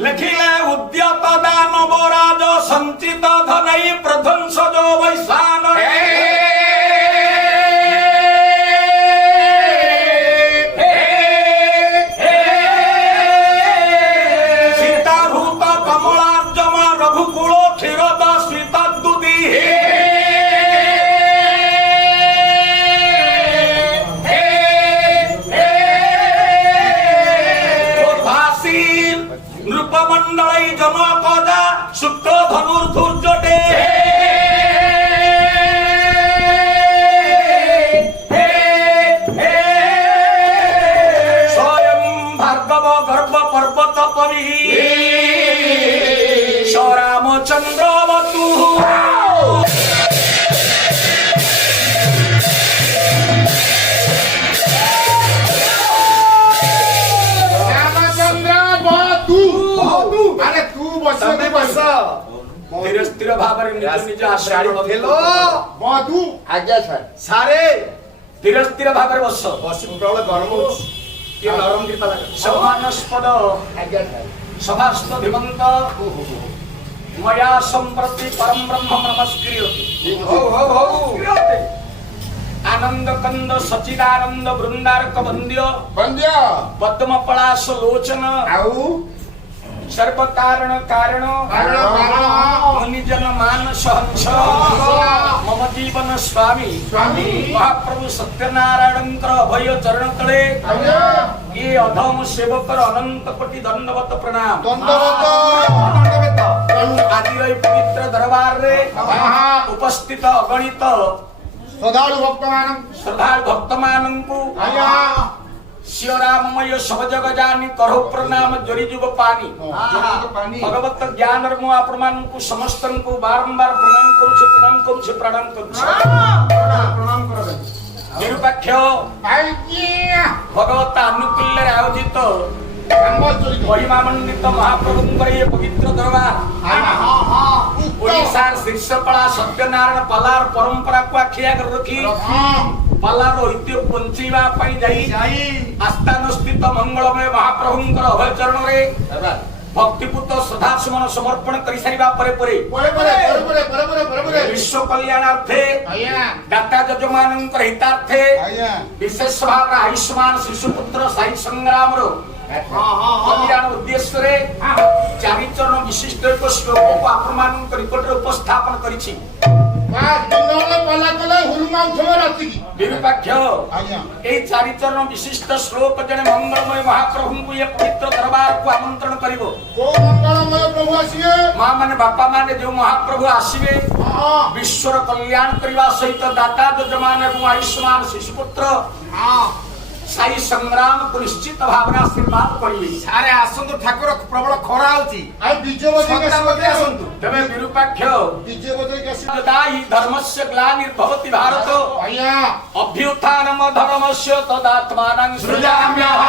लिखिले उद्यत दानव राज संचित धनई प्रध्वंस जो वैश्वान सीताभूत कमलार्जम रघुकुल क्षीरद स्मितद्युति नृपमंडल जनकजा शुक्र धनुर्धुर्जटे स्वयं भार्गव गर्भ पर्वत परि रामचंद्रवतु धीरे स्थिर भाव निज निज आश्रय मधु आज्ञा सर सारे धीरे स्थिर भाव बस बस प्रबल गरम होछि ये नरम कृपा समानस्पद आज्ञा सर सभास्त धिमंत मया संप्रति परम ब्रह्म नमस्क्रियते हो आनंद कंद सचिदानंद वृंदारक वंद्य बंद्य पद्म पलाश लोचन आउ सर्व कारण कारण मुनिजन मानस हंस मम जीवन स्वामी महाप्रभु सत्यनारायण अभय चरण तले ये अधम सेवकर अनंत कोटि दंडवत प्रणाम आदि पवित्र दरबार रे उपस्थित अगणित श्रद्धालु भक्त मानंकु श्री राममय सब जग जानी करो प्रणाम जोरी जुग पानी भगवत ज्ञान मु आपण मानकु समस्त को बारंबार प्रणाम करूछ निरपेक्ष भगवत अनुकूल्य आयोजित महिमामंडित महाप्रभु ये पवित्र दरबार ओडिशार शीर्षकला सत्यनारायण पालार परंपरा को आखिया कर रखी पालार ऐतिह्य बंचीबा पाई जाई आस्थान स्थित मंगलमय महाप्रभुंकर अभय चरण रे भक्तिपूत श्रद्धा सुमन समर्पण करि सारिबा परे विश्व कल्याणार्थे दाता जजमानंकर हितार्थे विशेष भाव आयुष्मान शिशुपुत्र साई संग्राम रो कल्याण उद्देश्य रे चारि चरण विशिष्ट एक श्लोक को आपण मानक निकट रे उपस्थापन करिछि निरपेक्ष ए चारि चरण विशिष्ट श्लोक जने मंगलमय महाप्रभु को ये पवित्र दरबार को आमंत्रण करिवो को मंगलमय प्रभु आसीबे मां माने बापा माने जो महाप्रभु आसीबे विश्वर कल्याण करबा सहित दाता जजमान एवं आयुष्मान शिशुपुत्र साई संग्राम को निश्चित भावना आशीर्वाद करिवे सारे आसंतु ठाकुर प्रबल खरा होची आ डीजे बजे के आसंतु तबे निरपेक्ष डीजे बजे के सदाई धर्मस्य ग्लानिर्भवति भारत आया अभ्युत्थानम धर्मस्य तदात्मानं सृजाम्यः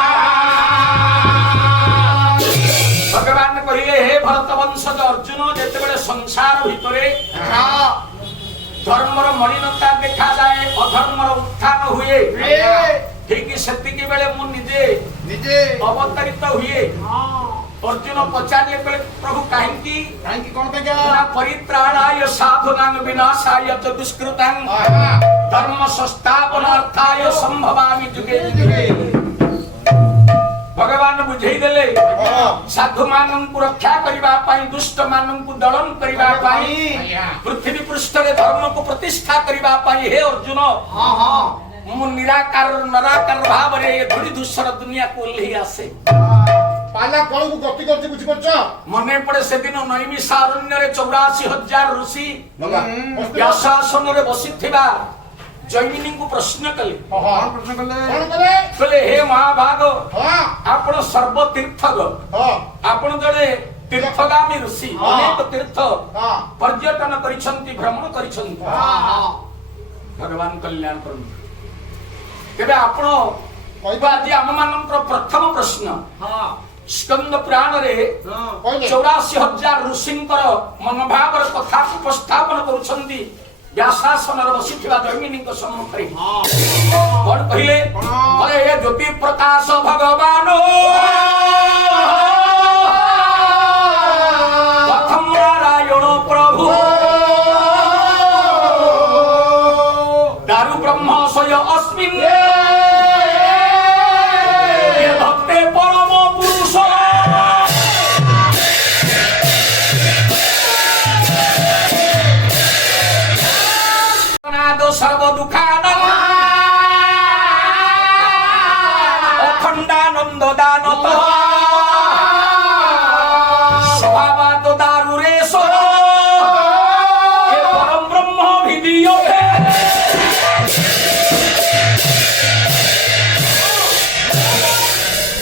भगवान कहिए हे भरत वंशज अर्जुन जेते बेले संसार भितरे धर्मर मलिनता देखा जाए अधर्मर उत्थान हुए ठीक सेतिकी बेले मु निजे अवतरित हुए अर्जुन पचारे प्रभु कहीं कौन पे क्या परित्राणाय साधुनां विनाशाय च दुष्कृतां धर्म संस्थापनार्थाय संभवामि जुगे जुगे भगवान बुझेई देले साधु मानंकु रक्षा करिबा पाई दुष्ट मानंकु दलन करिबा पाई पृथ्वी पृष्ठ रे धर्म को प्रतिष्ठा करिबा पाई हे अर्जुन ମୁଁ ନିରାକାର ନରାକାର ଭାବରେ ଏ ଧୂଳି ଧୂସର ଦୁନିଆକୁ ଓହ୍ଲେଇ ଆସେ। ପାଲା କଳକୁ ଗତି କରୁଛି ବୁଝିପାରୁଛ? ମନେ ପଡେ ସେଦିନ ନୈମିଷାରଣ୍ୟରେ 84,000 ଋଷି ବ୍ୟାସାସନରେ ବସିଥିବା ଜୈମିନୀଙ୍କୁ ପ୍ରଶ୍ନ କଲେ। କଣ ପ୍ରଶ୍ନ କଲେ? କଣ କଲେ? କହିଲେ ହେ ମହାଭାଗ, ହଁ ଆପଣ ସର୍ବତୀର୍ଥକ, ହଁ ଆପଣ ଜଣେ ତୀର୍ଥଗାମୀ ଋଷି, ଅନେକ ତୀର୍ଥ ହଁ ପର୍ଯ୍ୟଟନ କରିଛନ୍ତି, ଭ୍ରମଣ କରିଛନ୍ତି। ହଁ ଭଗବାନ କଲ୍ୟାଣ କରନ୍ତୁ। ତେବେ ଆପଣ କହିବା ଆଜି ଆମ ମାନଙ୍କର ପ୍ରଥମ ପ୍ରଶ୍ନ ସ୍କନ୍ଦ ପୁରାଣରେ କହିଲେ 84,000 ଋଷିଙ୍କର ମନୋଭାବର କଥା ଉପସ୍ଥାପନ କରୁଛନ୍ତି ବ୍ୟାସାସନରେ ବସିଥିବା ଜୈମିନୀଙ୍କ ସମ୍ମୁଖରେ। କଣ କହିଲେ? କହିଲେ ହେ ଜ୍ୟୋତି ପ୍ରକାଶ ଭଗବାନ ପ୍ରଥମ ନାରାୟଣ ପ୍ରଭୁ ଦାରୁ ବ୍ରହ୍ମ ସ୍ୱୟ ଅସ୍ମିନ୍ ଭକ୍ତେ ପରମ ପୁରୁଷ ସର୍ବ ଦୁଃଖାନ ଅଖଣ୍ଡାନନ୍ଦ ଦାନତ ସ୍ୱଭାବାତ ଦାରୁରେଶ ଏ ପରମ ବ୍ରହ୍ମ ଭିଦିୟତେ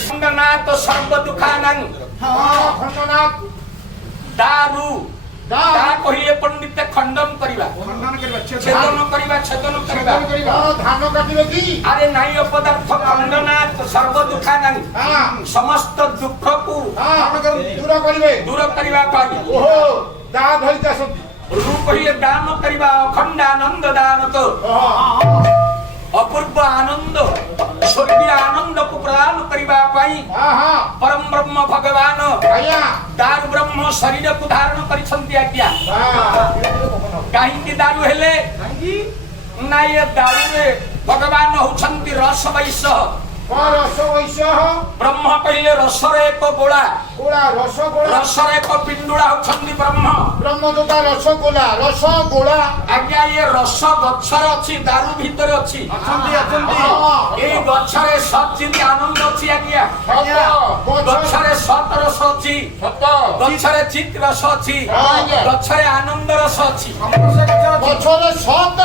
ଖଣ୍ଡନାଥ ସର୍ବ ଦୁଃଖାନଂ ଖଣ୍ଡନାଥ ଦାରୁ ଦା କହିଲେ ପଣ୍ଡିତ ଖଣ୍ଡନ କରିବା, ଖଣ୍ଡନ କରିବା, ଛେଦନ କରିବା, ଛେଦନ କରିବା। ଧାନ କାଟିବେ କି? ଆରେ ନାଇଁ ଅପଦାର୍ଥ ଖଣ୍ଡନାଥ ସର୍ବ ଦୁଃଖାନଂ ସମସ୍ତ ଦୁଃଖକୁ ଦୂର କରିବେ। ଦୂର କରିବା ପାଇଁ। ଓହୋ ଦା ଧରିକି ଆସନ୍ତି। ରୁ କହିଲେ ଦାନ କରିବା, ଅଖଣ୍ଡାନନ୍ଦ ଦାନ ତ ଅପୂର୍ବ ଆନନ୍ଦ ସ୍ୱର୍ଗୀୟ ଆନନ୍ଦକୁ ପ୍ରଦାନ କରିବା ପାଇଁ ପରମ ବ୍ରହ୍ମ ଭଗବାନ ଆଜ୍ଞା ଦାରୁ ବ୍ରହ୍ମ ଶରୀରକୁ ଧାରଣ କରିଛନ୍ତି। ଆଜ୍ଞା କାହିଁକି ଦାରୁ ହେଲେ? ନାଇଁ ଏ ଦାରୁରେ ଭଗବାନ ହଉଛନ୍ତି ରସ ବୈଶ। ରସ ବୈଶ୍ୟ ବ୍ରହ୍ମ କହିଲେ ରସର ଏକ ଗୋଳା, ଗୋଳା ରସଗୋଳା ରସର ଏକ ପିଣ୍ଡୁଳା ହଉଛନ୍ତି ବ୍ରହ୍ମ। ବ୍ରହ୍ମଦୂତା ରସଗୋଲା ରସଗୋଳା। ଆଜ୍ଞା ଏ ରସ ଗଛରେ ଅଛି, ଦାରୁ ଭିତରେ ଅଛି। ଏଇ ଗଛରେ ସଚିନ୍ତି ଆନନ୍ଦ ଅଛି। ଆଜ୍ଞା ଗଛରେ ସତ ରସ ଅଛି, ଗଛରେ ଚିତ ରସ ଅଛି, ଗଛରେ ଆନନ୍ଦ ରସ ଅଛି। ଗଛରେ ସତ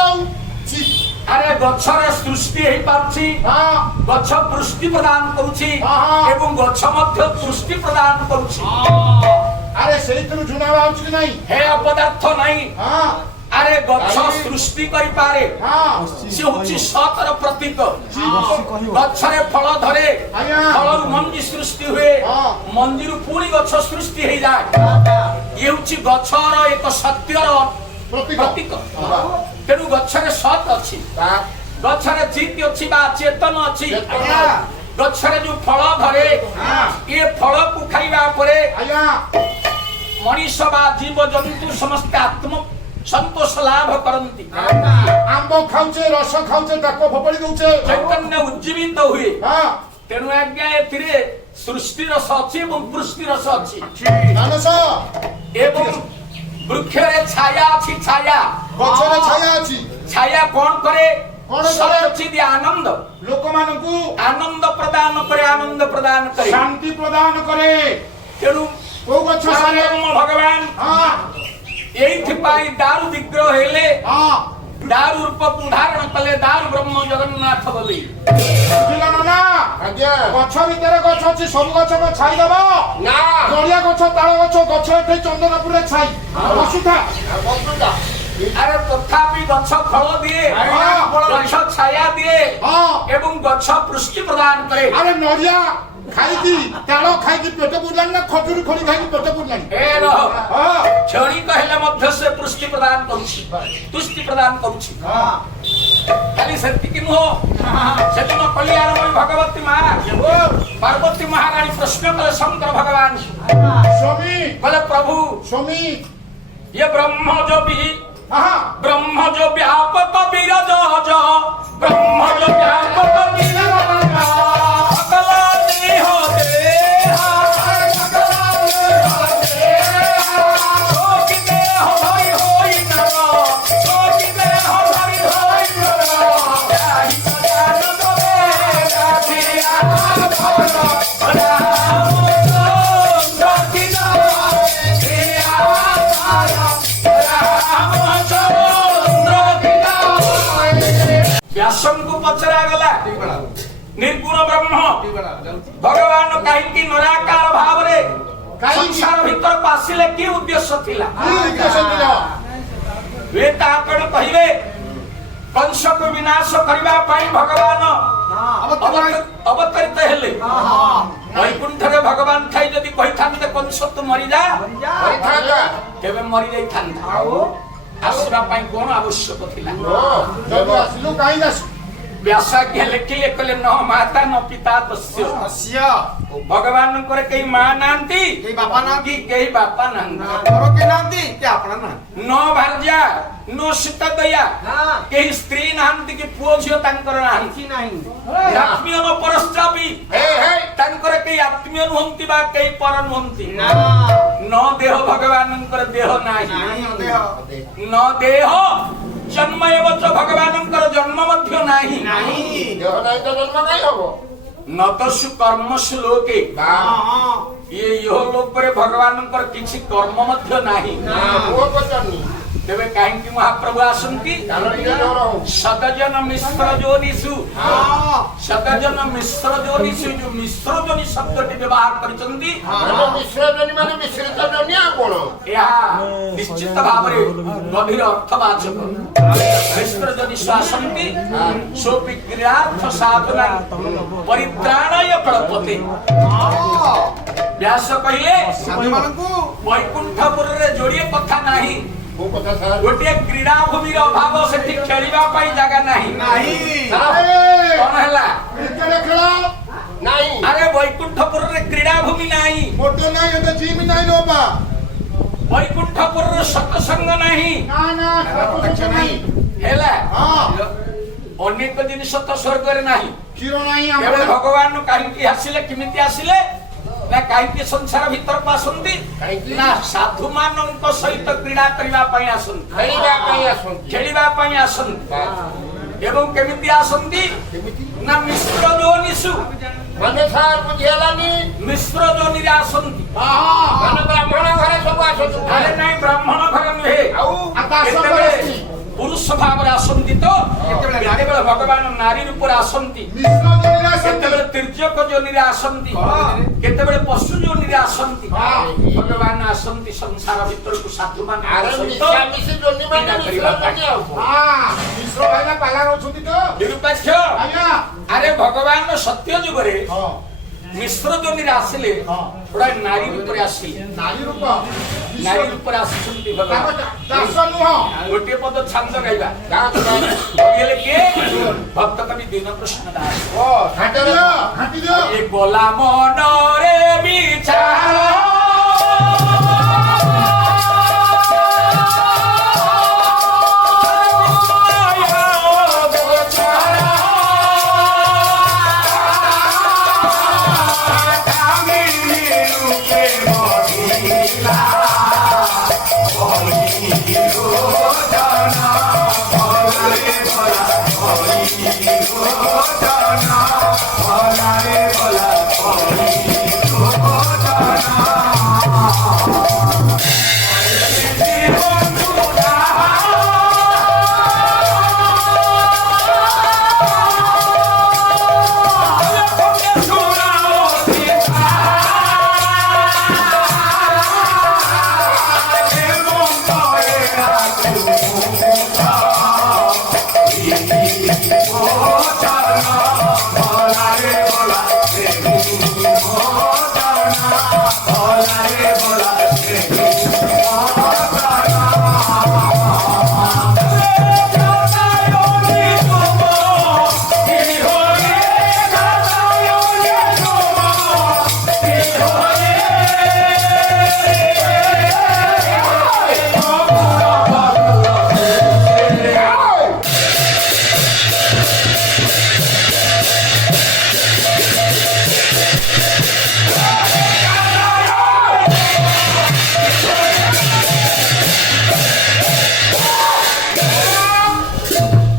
ଆରେ ଗଛରେ ସୃଷ୍ଟି ହେଇପାରୁଛି, ଗଛ ପୁଷ୍ଟି ପ୍ରଦାନ କରୁଛି ଏବଂ ଗଛ ମଧ୍ୟ ପୁଷ୍ଟି ପ୍ରଦାନ କରୁଛି। ଆରେ ସେଇଥିରୁ ଝୁଣା ବାହାରୁଛି କି ନାଇଁ? ହେ ଅପଦାର୍ଥ ନାହିଁ। ଆରେ ଗଛ ସୃଷ୍ଟି କରିପାରେ, ସେ ହଉଛି ସତର ପ୍ରତୀକ। ଗଛରେ ଫଳ ଧରେ, ଫଳରୁ ମଞ୍ଜି ସୃଷ୍ଟି ହୁଏ, ମଞ୍ଜିରୁ ପୁଣି ଗଛ ସୃଷ୍ଟି ହେଇଯାଏ। ଇଏ ହଉଛି ଗଛର ଏକ ସତ୍ୟର ପ୍ରତୀକ। ତେଣୁ ଗଛରେ ସତ ଅଛି, ଗଛରେ ଚିତ ଅଛି ବା ଚେତନ ଅଛି। ଗଛରେ ଯୋଉ ଫଳ ଧରେ ଏ ଫଳକୁ ଖାଇବା ପରେ ମଣିଷ ବା ଜୀବଜନ୍ତୁ ସମସ୍ତେ ଆତ୍ମ ସନ୍ତୋଷ ଲାଭ କରନ୍ତି। ଆମ୍ବ ଖାଉଛେ, ରସ ଖାଉଛେ, ଡାକ ଫୋପାଡ଼ି ଦଉଛେ, ଚୈତନ୍ୟ ଉଜ୍ଜୀବିତ ହୁଏ। ତେଣୁ ଆଜ୍ଞା ଏଥିରେ ସୃଷ୍ଟି ରସ ଅଛି ଏବଂ ପୁଷ୍ଟି ରସ ଅଛି। ଏବଂ ବୃକ୍ଷରେ ଛାୟା ଅଛି, ଛାୟା ଗଛରେ ଛାୟା ଅଛି। ଛାୟା କଣ କରେ? କଣ କରେ? ଆନନ୍ଦ ଲୋକମାନଙ୍କୁ ଆନନ୍ଦ ପ୍ରଦାନ କରେ, ଆନନ୍ଦ ପ୍ରଦାନ କରେ, ଶାନ୍ତି ପ୍ରଦାନ କରେ। ତେଣୁ କୋଉ ଗଛ ସାରେ? ଭଗବାନ ଏଇଥିପାଇଁ ଦାରୁ ବିଗ୍ରହ ହେଲେ, ଦାରୁ ରୂପକୁ ଧାରଣ କଲେ ଦାରୁ ବ୍ରହ୍ମ ଜଗନ୍ନାଥ ବୋଲି। ଗଛ ଭିତରେ ଗଛ ଅଛି, ସବୁ ଗଛ ଛାଇଦବ ନା? ନଡ଼ିଆ ଗଛ, ତାଳ ଗଛ, ଗଛ ଏଠି ଚନ୍ଦନପୁରରେ ଛାଇ ବସୁଥା। ଆରେ ତଥାପି ଗଛ ଫଳ ଦିଏ, ଗଛ ଛାୟା ଦିଏ ଏବଂ ଗଛ ପୁଷ୍ଟି ପ୍ରଦାନ କରେ। ଆରେ ନଡ଼ିଆ ଖାଇକି, ତାଳ ଖାଇକି ପେଟ ପୁରିଲାଣି ନା ଖଜୁରୀ ଖୋଳି ଖାଇକି ପେଟ ପୁରିଲାଣି? କ୍ଷଣିକ ହେଲେ ମଧ୍ୟ ସେ ପୁଷ୍ଟି ପ୍ରଦାନ କରୁଛି, ତୁଷ୍ଟି ପ୍ରଦାନ କରୁଛି। ଖାଲି ସେତିକି ନୁହଁ, ସେଦିନ କଲ୍ୟାଣମୟୀ ଭଗବତୀ ମା ପାର୍ବତୀ ମହାରାଣୀ ପ୍ରଶ୍ନ କଲେ ଶଙ୍କର ଭଗବାନ ସ୍ୱାମୀ କହିଲେ ପ୍ରଭୁ ସ୍ୱାମୀ ये ब्रह्म जो भी व्यापक विरज ब्रह्म जो व्यापक विरज सकल देह देहा शोक देह धरि होई नर शोक देह धरि होई नर पचरा गला निर्गुण ब्रह्म भगवान कहीं निराकार भाव रे संसार भीतर को आसिले की उद्देश्य थिला वे तापण कहिबे कंस को विनाश करबा पाई भगवान अवतरित हेले वैकुंठ रे भगवान थाई जदि कहि थांते कंस तू मरि जा तेबे मरि जाई थांता आसरा पाई कोन आवश्यक थिला जब आसिलु काई नस व्यासा के लिखिले कले न माता न पिता तस्य भगवान करे कई मां नांती केही बापा नांती केही बापा नांती तोर के नांती के आपना ना न भार्या न सीता दया केही स्त्री नांती कि पुओ झियो तांकर नांती नाही आत्मीय न परस्त्रापी हे हे तांकर केही आत्मीय नुहंती बा केही पर नुहंती ना न देह भगवान कर देह नाही नाही देह न देह जन्म एवं भगवान जन्म मध्य नाही देह नाही तो जन्म नाही हबो न तो कर्मसु लोके ये यो लोक पर भगवान किछि कर्म मध्य नाही वो पचनी तेबे काहे कि महाप्रभु आसंती सतजन मिश्र जोनिसु सतजन मिश्र जोनिसु जो मिश्र जोनि शब्दटी व्यवहार करिसंती मिश्र जोनि माने मिश्रित जोनि आ कोन या निश्चित भाव रे गभीर अर्थवाचक मिश्र जोनि आसंती सो विग्रहार्थ साधना परित्राणाय कल्पते व्यास कहिले साधुमानंकु वैकुंठपुर रे जोड़िए कथा नाही वो कथा सर गोटे क्रीड़ा भूमि अभाव सेठी खेलिबा पाई जगह नाही नाही कोन हला क्रिकेट खेला नाही अरे वैकुंठपुर रे क्रीड़ा भूमि नाही मोटो नाही एते जिम नाही लोबा वैकुंठपुर रे सत्संग नाही ना ना सत्संग नाही हेला हां अनेक जिनिस तो स्वर्ग रे नाही क्षीर नाही केवल आम्हाला भगवान काहींकी आसिले किमिति आसिले ना काहींकी संसार भीतर को आसंती ना साधु मानक सहित क्रीड़ा करबा पई आसंती खेलिबा पई आसंती एवं केमिति आसंती ना मिश्र जोनिसु माने सार बुझेलानी मिश्र जोनि रे आसंती हां माने ब्राह्मण घरे सब आसत अरे नहीं ब्राह्मण घर नुहे आउ आकाश केतेबेले पुरुष भाव रे आसंती तो केतेबेले भगवान नारी रूप रे आसंती मिश्र जोनि रे केतेबेले तिर्यक जोनि रे आसंती केतेबेले पशु जोनि रे आसंती भगवान आसंती संसार भीतर को साधु मान मिश्र मिश्र जोनि माने मिश्र जोनि आउ हां मिश्र भाईना पाला रहउछथि तो निरुपाक्ष आज्ञा अरे भगवान सत्य जुग रे हां मिश्र जोनि रे आसिले थोड़ा नारी रूप रे आसिले नारी रूप नारी रूप रे आसंती भगवान दर्शन नुह गोटे पद छंद गाइबा गेले के भक्त कवि दीन कृष्ण दास ओ घाटी दियो ये गोला मनरे विचार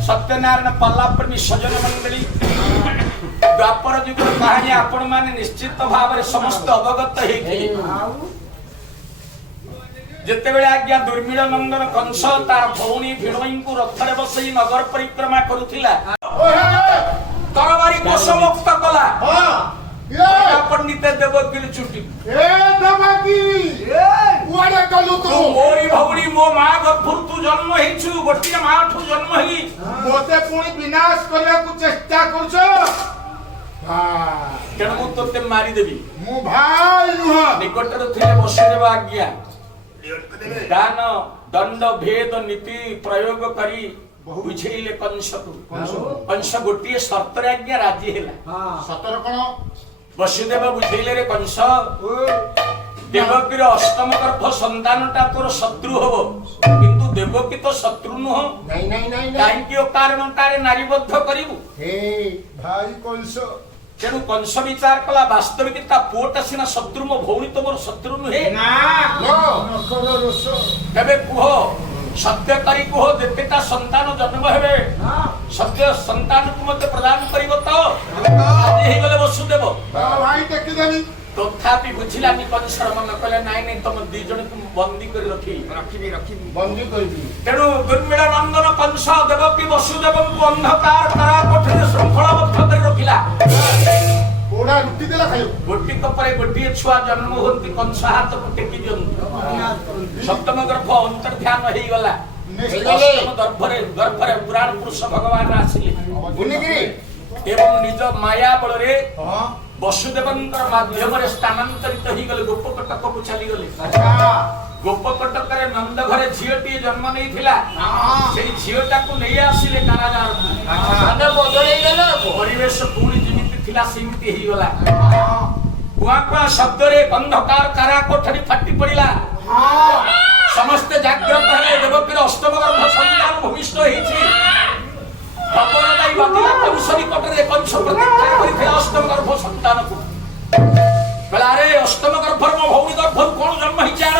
सत्यनारायण पल्लापर सजन मंडली द्वापर युग कहानी आपण माने निश्चित भाव में समस्त अवगत हेथि जेतेबेले आज्ञा दुर्मिळ नंदन कंस तार भौणी भिणोई को रथरे बसई नगर परिक्रमा करुथिला ଦୋଷମୁକ୍ତ କଲା ଏ ପଣ୍ଡିତ ଦେବଗିରି ଚୁଟି ଦେବାକି କୁଆଡେ ଗଲୁ ତୁ ତୁ ମୋରି ଭଉଣୀ ମୋ ମା ଗର୍ଭରୁ ତୁ ଜନ୍ମ ହେଇଛୁ ଗୋଟିଏ ମା ଠୁ ଜନ୍ମ ହେଇ ମୋତେ ପୁଣି ବିନାଶ କରିବାକୁ ଚେଷ୍ଟା କରୁଛ ତେଣୁ ମୁଁ ତୋତେ ମାରିଦେବି ମୁଁ ଭାଇ ନୁହଁ ନିକଟରେ ଥିଲେ ବସୁଦେବ ଆଜ୍ଞା ଦାନ ଦଣ୍ଡ ଭେଦ ନୀତି ପ୍ରୟୋଗ କରି ବୁଝେଇଲେ କଂସକୁ କଂସ ଗୋଟିଏ ସର୍ତ୍ତରେ ଆଜ୍ଞା ରାଜି ହେଲା ସତର କଣ ବସୁଦେବ ବୁଝେଇଲେ ରେ କଂସ ଦେବକୀର ଅଷ୍ଟମ ଗର୍ଭ ସନ୍ତାନଟା ତୋର ଶତ୍ରୁ ହବ କିନ୍ତୁ ଦେବକୀ ତ ଶତ୍ରୁ ନୁହଁ ନାଇଁ ନାଇଁ ନାଇଁ କାହିଁକି ଓ କାରଣଟାରେ ନାରୀବଦ୍ଧ କରିବୁ ହେ ଭାଇ କଂସ ତେଣୁ କଂସ ବିଚାର କଲା ବାସ୍ତବିକ ତା ପୁଅଟା ସିନା ଶତ୍ରୁ ମୋ ଭଉଣୀ ତ ମୋର ଶତ୍ରୁ ନୁହେଁ ନକର ରୋଷ ତେବେ କୁହ ସତ୍ୟ କରି କୁହ ଯେତେଟା ସନ୍ତାନ ଜନ୍ମ ହେବେ ସତ୍ୟ ସନ୍ତାନକୁ ମତେ ପ୍ରଦାନ କରିବ ତ ଆଜି ହେଇଗଲେ ବସୁଦେବ ଭାଇ ଟେକିଦେବି ତଥାପି ବୁଝିଲାନି କଂସର ମନ କଲେ ନାଇଁ ନାଇଁ ତମ ଦି ଜଣକୁ ବନ୍ଦୀ କରି ରଖିବି ବନ୍ଦୀ କରିବି ତେଣୁ ଦୁର୍ମିଳ ନନ୍ଦନ କଂସ ଦେବକୀ ବସୁଦେବଙ୍କୁ ଅନ୍ଧକାର କାରା କୋଠରୀରେ ଶୃଙ୍ଖଳାବଦ୍ଧ କରି ରଖିଲା କୋଡା ରୁଟି ଦେଲା ଖାଇବ ଗୋଟିକ ପରେ ଗୋଟିଏ ଛୁଆ ଜନ୍ମ ହୁଅନ୍ତି କଂସ ହାତକୁ ଟେକି ଦିଅନ୍ତି ସପ୍ତମ ଗର୍ଭ ଅନ୍ତର୍ଧ୍ୟାନ ହେଇଗଲା ଅଷ୍ଟମ ଗର୍ଭରେ ପୁରାଣ ପୁରୁଷ ଭଗବାନ ଆସିଲେ ଏବଂ ନିଜ ମାୟା ବଳରେ ବସୁଦେବଙ୍କର ମାଧ୍ୟମରେ ସ୍ଥାନାନ୍ତରିତ ହେଇଗଲେ ଗୋପକଟକକୁ ଚାଲିଗଲେ ଗୋପକଟକରେ ନନ୍ଦ ଘରେ ଝିଅଟିଏ ଜନ୍ମ ନେଇଥିଲା ସେଇ ଝିଅଟାକୁ ନେଇ ଆସିଲେ କାରାଗାରକୁ ପରିବେଶ ପୁଣି ଯେମିତି ଥିଲା ସେମିତି ହେଇଗଲା କୁଆ କୁଆ ଶବ୍ଦରେ ଅନ୍ଧକାର କାରା କୋଠରୀ ଫାଟି ପଡିଲା ସମସ୍ତେ ଜାଗ୍ରତ ହେଲେ ଦେବକୀର ଅଷ୍ଟମ ଗର୍ଭ ସନ୍ତାନ ଭୂମିଷ୍ଠ ହେଇଛି କଂସ ନିକଟରେ କଂସ ପ୍ରତୀକ୍ଷା କରିଥିଲା ଅଷ୍ଟମ ଗର୍ଭ ସନ୍ତାନକୁ ବେଳାରେ ଅଷ୍ଟମ ଗର୍ଭର ମୋ ଭଉଣୀ ଗର୍ଭରୁ କଣ ଜନ୍ମ ହେଇଛି ଆଣ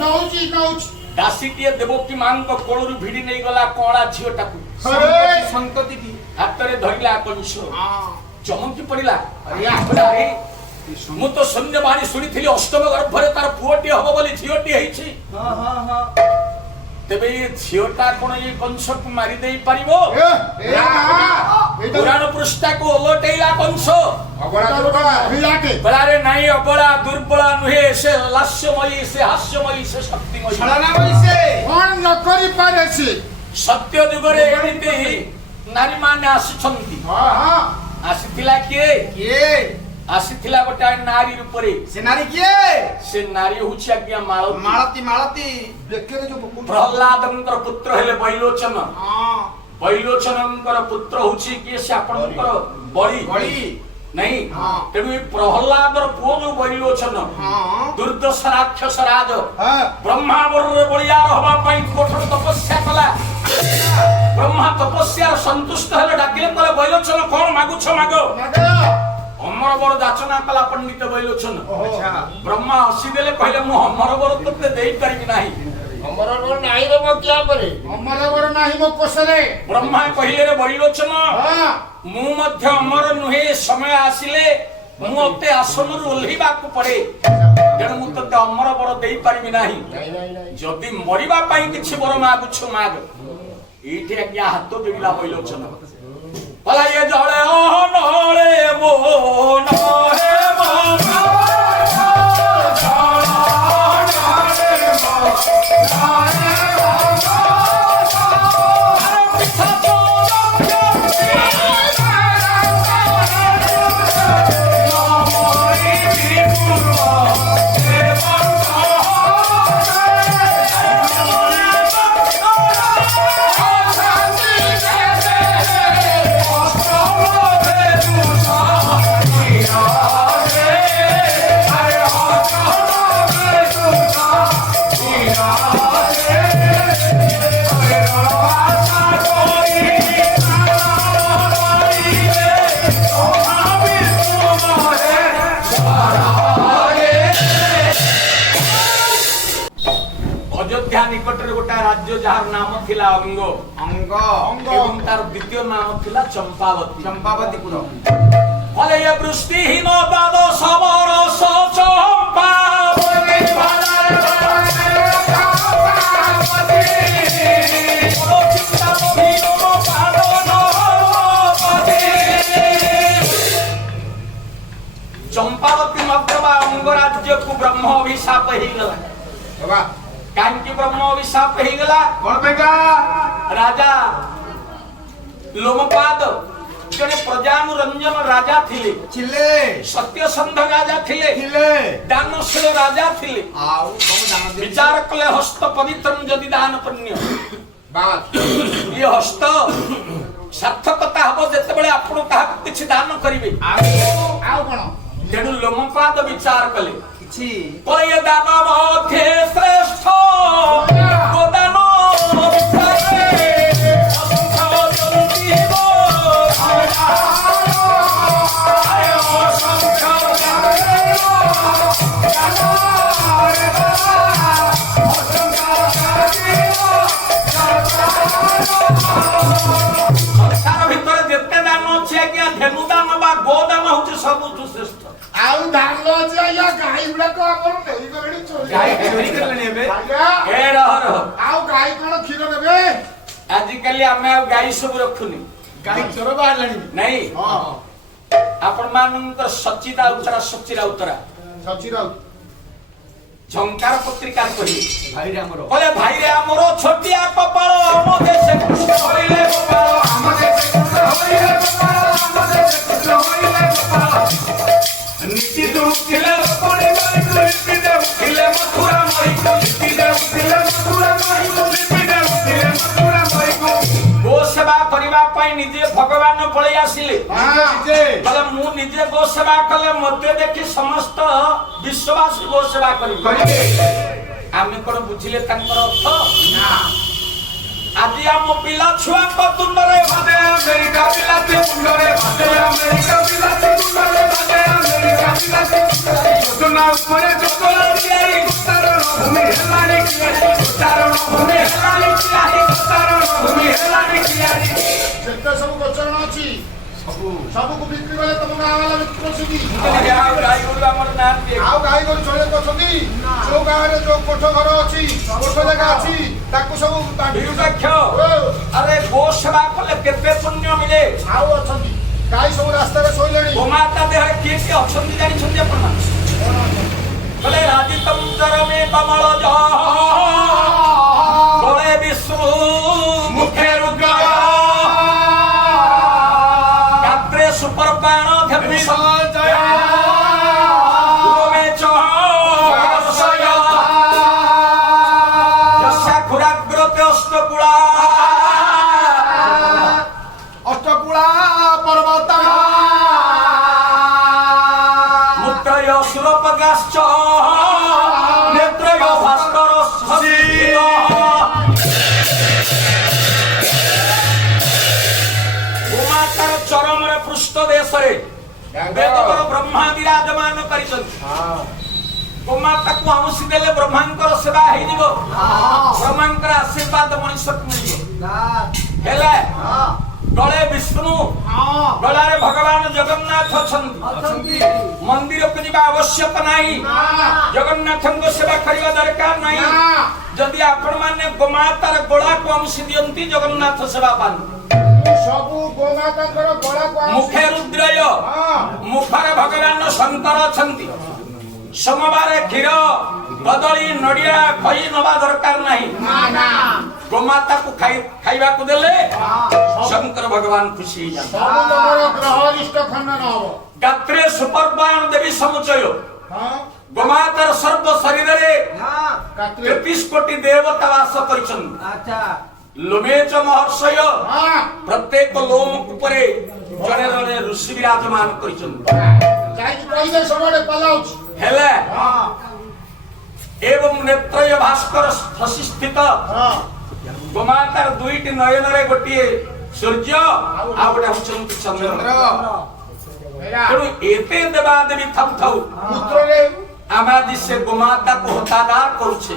ନଉଛି ଦାସୀଟିଏ ଦେବକୀ ମାଙ୍କ କୋଳରୁ ଭିଡି ନେଇଗଲା କଳା ଝିଅଟାକୁ ସନ୍ତତିଟି ହାତରେ ଧରିଲା କଂସ ଚମକି ପଡିଲା ମୁଁ ତ ସୈନ୍ୟବାଣୀ ଶୁଣିଥିଲି ଅଷ୍ଟମ ଗର୍ଭରେ ତାର ପୁଅଟିଏ ହବ ବୋଲି ଝିଅଟିଏ ହେଇଛି ତେବେ ଏ ଝିଅଟା କଣ ଏ କଂସକୁ ମାରି ଦେଇ ପାରିବ ପୁରାଣ ପୃଷ୍ଠାକୁ ଓଲଟେଇଲା କଂସ ବେଳାରେ ନାଇଁ ଅବଳା ଦୁର୍ବଳା ନୁହେଁ ସେ ଲାସ୍ୟମୟୀ ସେ ହାସ୍ୟମୟୀ ସେ ଶକ୍ତିମୟୀ କଣ ନ କରିପାରେ ସେ ସତ୍ୟ ଯୁଗରେ ଏମିତି ନାରୀ ମାନେ ଆସିଛନ୍ତି ଆସିଥିଲା କିଏ ଆସିଥିଲା ଗୋଟେ ନାରୀ ରୂପରେ ସେ ନାରୀ କିଏ ସେ ନାରୀ ହଉଛି ଆଜ୍ଞା ମାଳତୀ ପ୍ରହ୍ଲାଦଙ୍କର ପୁତ୍ର ହେଲେ ବୈଲୋଚନ ବୈଲୋଚନଙ୍କର ପୁତ୍ର ହଉଛି କିଏ ସେ ଆପଣଙ୍କର ବଳି ନାଇଁ ତେଣୁ ଏ ପ୍ରହ୍ଲାଦର ପୁଅ ଯୋଉ ବୈଲୋଚନ ଦୁର୍ଦ୍ଦଶ ରାକ୍ଷସ ରାଜ ବ୍ରହ୍ମାବରରେ ବଳିୟାର ହବା ପାଇଁ କଠୋର ତପସ୍ୟା କଲା ବ୍ରହ୍ମା ତପସ୍ୟାର ସନ୍ତୁଷ୍ଟ ହେଲେ ଡାକିଲେ କହିଲେ ବୈଲୋଚନ କଣ ମାଗୁଛ ମାଗ ଅମର ବର ଯାଚନା କଲା ପଣ୍ଡିତ ବୈଲୋଚନ ବ୍ରହ୍ମା ହସିଦେଲେ କହିଲେ ମୁଁ ଅମର ବର ତତେ ଦେଇପାରିବି ନାହିଁ ଅମର ବର ନାହିଁ ରେ ମୋ କିଆ ପରେ ଅମର ବର ନାହିଁ ମୋ କୋଷରେ ବ୍ରହ୍ମା କହିଲେ ରେ ବୈଲୋଚନ ମୁଁ ମଧ୍ୟ ଅମର ନୁହେଁ ସମୟ ଆସିଲେ ମତେ ଆସନରୁ ଓହ୍ଲେଇବାକୁ ପଡେ ତେଣୁ ମୁଁ ତତେ ଅମର ବର ଦେଇପାରିବି ନାହିଁ ଯଦି ମରିବା ପାଇଁ କିଛି ବର ମାଗୁଛୁ ମାଗ ଏଇଠି ଆଜ୍ଞା ହାତ ଯୋଡ଼ିଲା ବୈଲୋଚନ ପଲାଇଏ ଜଳେ ନଳେ ମୋ ନଳେ निकटरे गोटा राज्य जार नाम थिला अंग अंग एवं तार द्वितीय नाम थिला चंपावतीपुर फले ये वृष्टिहीन पाद समर चंपावती चिंता चंपावती मध्यमा अंगराज्य को ब्रह्म अभिशाप हो गला बाबा काहे ब्रह्म अभिशाप हो गला कौन बेटा राजा लोमपाद जने प्रजानुरंजन राजा थिले चिल्ले सत्यसंध राजा थिले चिल्ले दानशील राजा थिले आओ कौन दान दे विचार कले हस्त पवित्रम जदि दान पुण्य बात ये हस्त सार्थकता हबो जते बेले आपण ताहा किछि दान करिवे आओ कोन तेणु लोमपाद विचार कले किछि कय दान मध्ये श्रेष्ठ गोदान विचारे असंख्य जंतीव आय संसार भितर जेते दान अछि आज्ञा धेनु दान बा गोदान होछि सबुठु श्रेष्ठ आओ धान जे या गाई गुडा को हमर नेई गडी चोरी गाय चोरी करले नेबे आज्ञा ए रह आओ गाई कोन क्षीर देबे आजिकाली आमे आ गाई सब रखुनी गाय चोर बाहरलानी नहीं हां आपण मानकर सचिदा उत्तरा सची राउ झंकार पत्रिका कहि भाई रे हमरो बोले भाई रे हमरो छोटिया कपाळ हम देशे कृष्ण होइले गोपाल हम देशे कृष्ण होइले गोपाल हम देशे कृष्ण होइले गोपाल नीति दुखिले पड़े गई नीति दे उठिले मथुरा मई को नीति दे उठिले मथुरा मई को नीति दे उठिले मथुरा मई को गो सेवा करिबा पई निजे भगवान पळै आसिले हां जे बोले मु निजे गो सेवा कले मते देखि समस्त विश्वासी गो सेवा करिबे आमे कोन बुझिले तांकर अर्थ ना आदि हम पिला छुआ पतुंडरे भादे अमेरिका पिलाते मुंडरे भादे अमेरिका पिलाते मुंडरे भादे अमेरिका पिलाते जोजना उपरे जोतला दियाई तारण भूमि हेलानी कियाई तारण भूमि हेलानी कियाई तारण भूमि हेलानी कियाई सेते सब गोचरण अछि सब को बिक्री गले तुम गां वाला बिक्री छथि गाई गुरु हमर नाम दे आओ गाई गरी चले छथि जो गां रे जो कोठ घर अछि कोठ जगह अछि ताकू सब विरुद्ध अरे गो सेवा कले केते पुण्य मिले आओ अछथि गाई सब रास्ता रे सोइलेनी गोमाता देह किए किए अछंती जानि छथि आपण बोले राजी तंत्र में कमल जा बोले विष्णु मुखे रुद्र गात्रे सुपर बाण धपि संजय गोमे चहसय यस्य खुराग्रते अष्टकुला अष्टकुला पर्वत मुत्रय सुरपगाश्च नेत्रय भास्कर शशिल गोमातार चरमरे पृष्ठ देशरे वेदवर ब्रह्मा विराजमान करिसନ୍ତି गोमाता को हंसी देले ब्रह्मांकर सेवा हेइ जिवो ब्रह्मांकर आशीर्वाद मनुष्य को मिलिबो हेले गले विष्णु गलारे भगवान जगन्नाथ अछंती मंदिर को जिबा आवश्यक नाही जगन्नाथ को सेवा करिवा दरकार नाही जदि आपण माने गोमातार गोळा को हंसी दियंती जगन्नाथ सेवा पान सब गोमाता कर गोळा को मुखे रुद्रय मुखरे भगवान शंकर अछंती सोमवार क्षीर कदली नडिया खई नबा दरकार नाही गोमाता को खाइबा को देले शंकर भगवान खुशी हो जाते सब नगर ग्रह रिष्ट खंडन हो गात्रे सुपर्बाण देवी समुचय हां गोमातार सर्व शरीर रे कात्रे 33 कोटी देवता वास करिछन अच्छा लोमेच महर्षय हां प्रत्येक लोम उपरे जड़े जड़े ऋषि विराजमान करिछन गाई कोई दे सबडे पलाउच हेले एवं नेत्रय भास्कर शशि स्थित हां गोमातार दुईटी नयन रे गोटिए सूर्य आ गोटे होचंती चंद्र मेरा तेणु एते देवा देवी थाउ थाउ पुत्र रे आमादि से गोमाता को हतादार करुछे।